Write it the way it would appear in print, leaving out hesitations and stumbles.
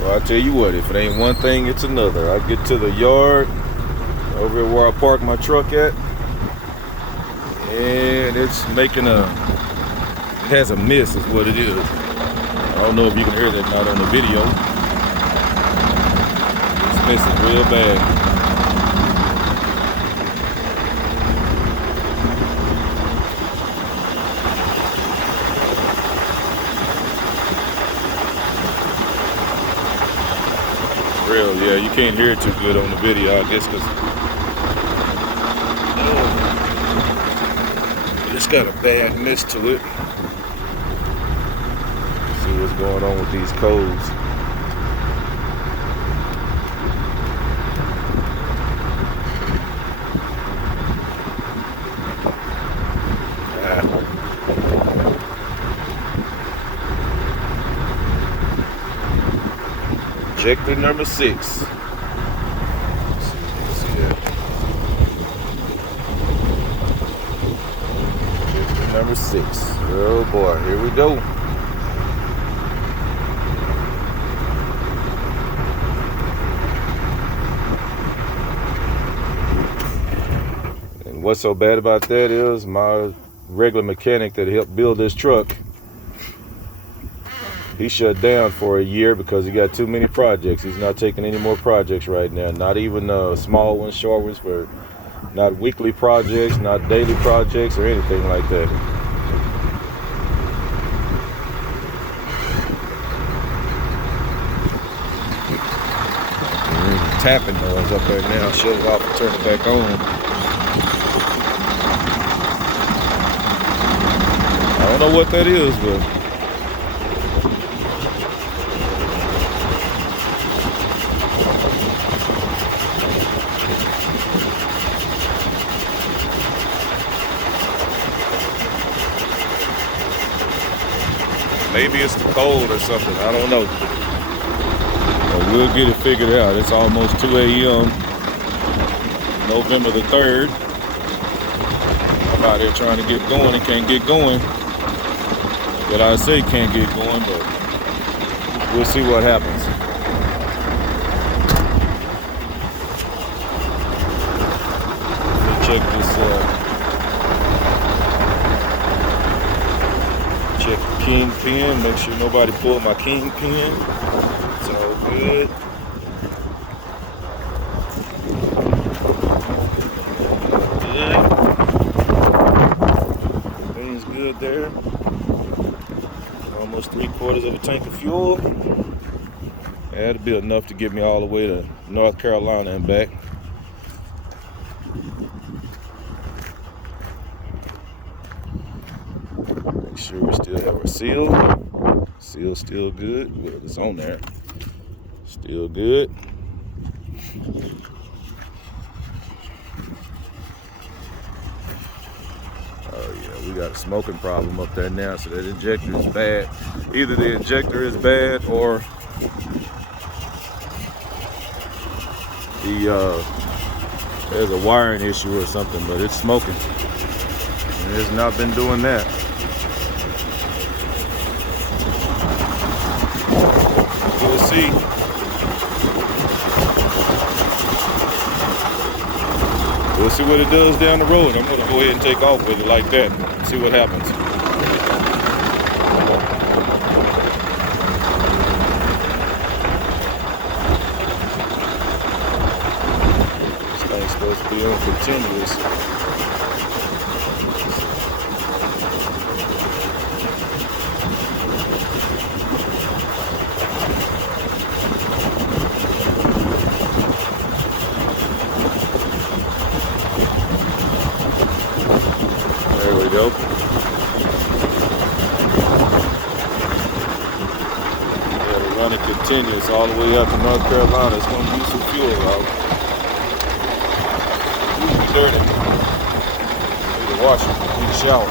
Well, I tell you what, if it ain't one thing, it's another. I get to the yard, over where I park my truck at, and it's making it has a miss is what it is. I don't know if you can hear that not on the video. It's missing real bad. Real, yeah, you can't hear it too good on the video, I guess, because it's got a bad miss to it. See what's going on with these codes. Injector number 6. Let's see that. Injector number 6. Oh boy, here we go. And what's so bad about that is my regular mechanic that helped build this truck, he shut down for a year because he got too many projects. He's not taking any more projects right now. Not even small ones, short ones, for not weekly projects, not daily projects, or anything like that. Tapping noise up there now. Shut it off and turn it back on. I don't know what that is, but maybe it's the cold or something. I don't know. But we'll get it figured out. It's almost 2 a.m. November the 3rd. I'm out here trying to get going and can't get going. But I say can't get going, but we'll see what happens. Let me check this check the kingpin, make sure nobody pulled my kingpin. It's all good. Good. Everything's good there. Almost 3/4 of a tank of fuel. That'll be enough to get me all the way to North Carolina and back. Make sure we still have our seal. Seal's still good. Well, it's on there. Still good. Oh yeah, we got a smoking problem up there now, so that injector is bad. Either the injector is bad or there's a wiring issue or something, but it's smoking. It has not been doing that. We'll see. We'll see what it does down the road. I'm gonna go ahead and take off with it like that. See what happens. This thing's supposed to be on continuous. There we go. Yeah, we're running continuous all the way up to North Carolina. It's going to use some fuel out. It's dirty. Need to wash it. Need to shower.